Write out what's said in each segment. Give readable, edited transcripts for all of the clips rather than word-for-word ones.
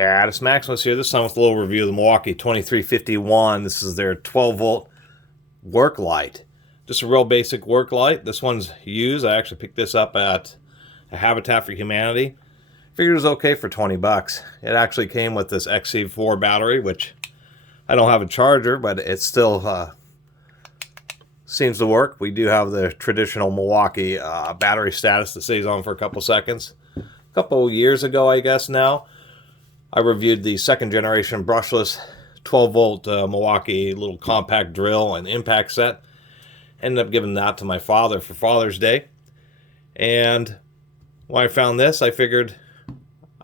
Catus, Maximus here, this time with a little review of the Milwaukee 2351. This is their 12-volt work light. Just a real basic work light. This one's used. I actually picked this up at a Habitat for Humanity. Figured it was okay for 20 bucks. It actually came with this XC4 battery, which I don't have a charger, but it still seems to work. We do have the traditional Milwaukee battery status that stays on for a couple seconds. A couple years ago, I guess now, I reviewed the second generation brushless 12-volt Milwaukee little compact drill and impact set. Ended up giving that to my father for Father's Day. And when I found this, I figured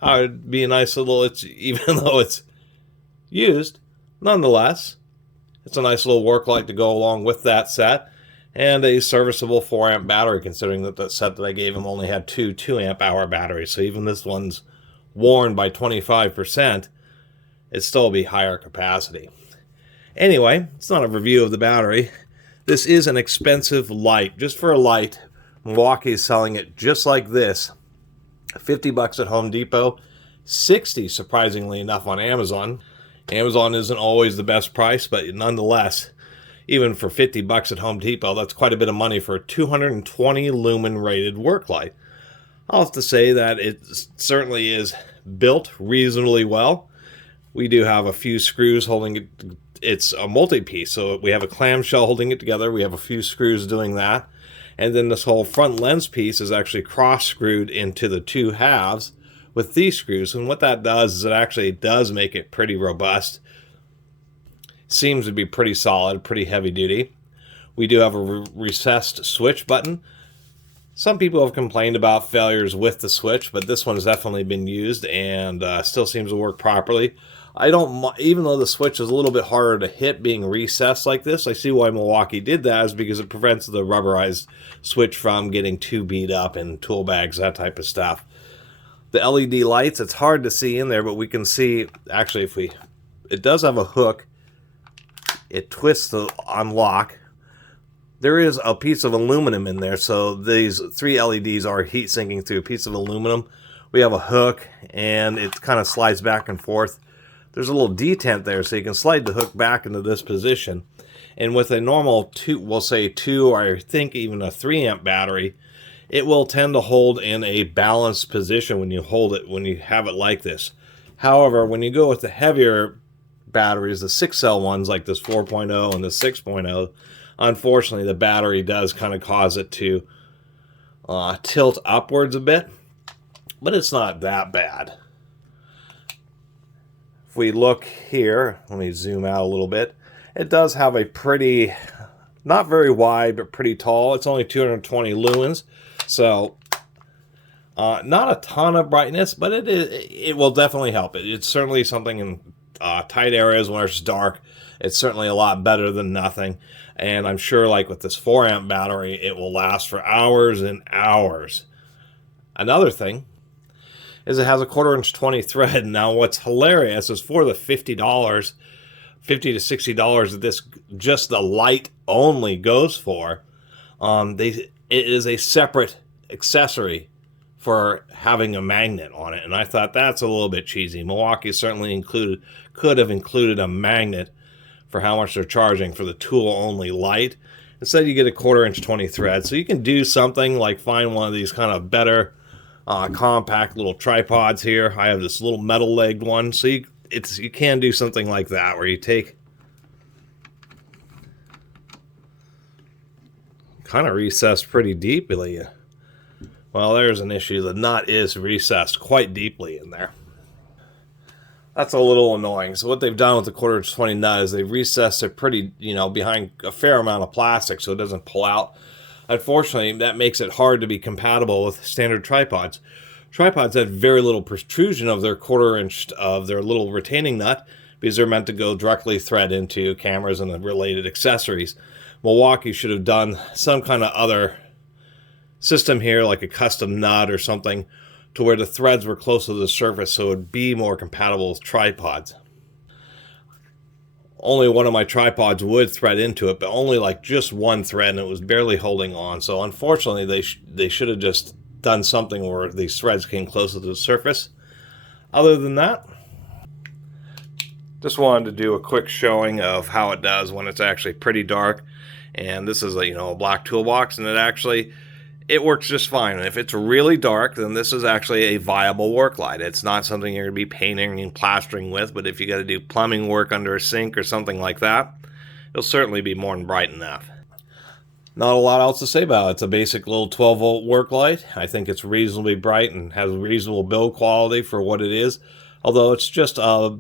it would be a nice little, even though it's used, nonetheless, it's a nice little work light to go along with that set. And a serviceable 4-amp battery, considering that the set that I gave him only had two 2-amp hour batteries. So even this one's worn by 25%, it'd still be higher capacity. Anyway, it's not a review of the battery. This is an expensive light. Just for a light, Milwaukee is selling it just like this. 50 bucks at Home Depot, 60 surprisingly enough on Amazon. Amazon isn't always the best price, but nonetheless, even for 50 bucks at Home Depot, that's quite a bit of money for a 220 lumen rated work light. I'll have to say that it certainly is built reasonably well. We do have a few screws holding it. It's a multi-piece, so we have a clamshell holding it together. We have a few screws doing that. And then this whole front lens piece is actually cross-screwed into the two halves with these screws. And what that does is it actually does make it pretty robust. Seems to be pretty solid, pretty heavy-duty. We do have a recessed switch button. Some people have complained about failures with the switch, but this one has definitely been used and still seems to work properly. I don't, even though the switch is a little bit harder to hit being recessed like this, I see why Milwaukee did that, is because it prevents the rubberized switch from getting too beat up in tool bags, that type of stuff. The LED lights, it's hard to see in there, but we can see, actually, it does have a hook. It twists to unlock. There is a piece of aluminum in there, so these 3 LEDs are heat sinking through a piece of aluminum. We have a hook, and it kind of slides back and forth. There's a little detent there, so you can slide the hook back into this position. And with a normal we'll say 2, or I think even a 3-amp battery, it will tend to hold in a balanced position when you hold it, when you have it like this. However, when you go with the heavier batteries, the 6-cell ones like this 4.0 and the 6.0, unfortunately, the battery does kind of cause it to tilt upwards a bit, but it's not that bad. If we look here, let me zoom out a little bit, it does have a pretty, not very wide, but pretty tall. It's only 220 lumens, so not a ton of brightness, but it will definitely help. It's certainly something in tight areas where it's dark. It's certainly a lot better than nothing. And I'm sure, like with this 4-amp battery, it will last for hours and hours. Another thing is it has a 1/4" 20 thread. Now, what's hilarious is for the $50 to $60 that this, just the light only goes for, it is a separate accessory for having a magnet on it. And I thought that's a little bit cheesy. Milwaukee certainly could have included a magnet for how much they're charging for the tool-only light. Instead, you get a 1/4" 20 thread. So you can do something like find one of these kind of better compact little tripods here. I have this little metal-legged one. So you can do something like that where you take, kind of recessed pretty deeply. Well, there's an issue. The nut is recessed quite deeply in there. That's a little annoying. So what they've done with the 1/4" 20 nut is they've recessed it pretty, behind a fair amount of plastic so it doesn't pull out. Unfortunately, that makes it hard to be compatible with standard tripods. Tripods have very little protrusion of their 1/4" of their little retaining nut because they're meant to go directly thread into cameras and the related accessories. Milwaukee should have done some kind of other system here, like a custom nut or something, to where the threads were close to the surface so it would be more compatible with tripods. Only one of my tripods would thread into it, but only like just one thread, and it was barely holding on. So unfortunately, they should have just done something where these threads came closer to the surface. Other than that, Just wanted to do a quick showing of how it does when it's actually pretty dark. And this is a black toolbox, and it works just fine. And if it's really dark, then this is actually a viable work light. It's not something you're going to be painting and plastering with, but if you got to do plumbing work under a sink or something like that, it'll certainly be more than bright enough. Not a lot else to say about it. It's a basic little 12-volt work light. I think it's reasonably bright and has reasonable build quality for what it is, although it's just a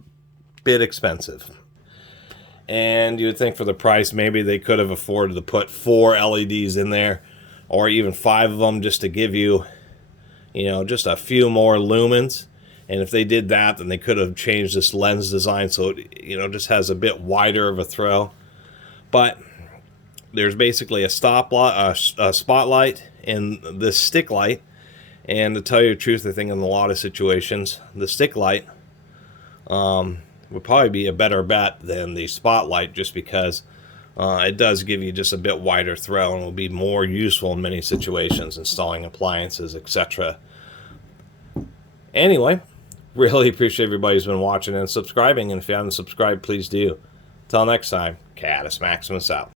bit expensive. And you would think for the price, maybe they could have afforded to put 4 LEDs in there, or even 5 of them, just to give you, just a few more lumens. And if they did that, then they could have changed this lens design so it, just has a bit wider of a throw. But there's basically a spotlight and this stick light. And to tell you the truth, I think in a lot of situations, the stick light would probably be a better bet than the spotlight, just because it does give you just a bit wider throw and will be more useful in many situations, installing appliances, etc. Anyway, really appreciate everybody who's been watching and subscribing, and if you haven't subscribed, please do. Until next time, Catus Maximus out.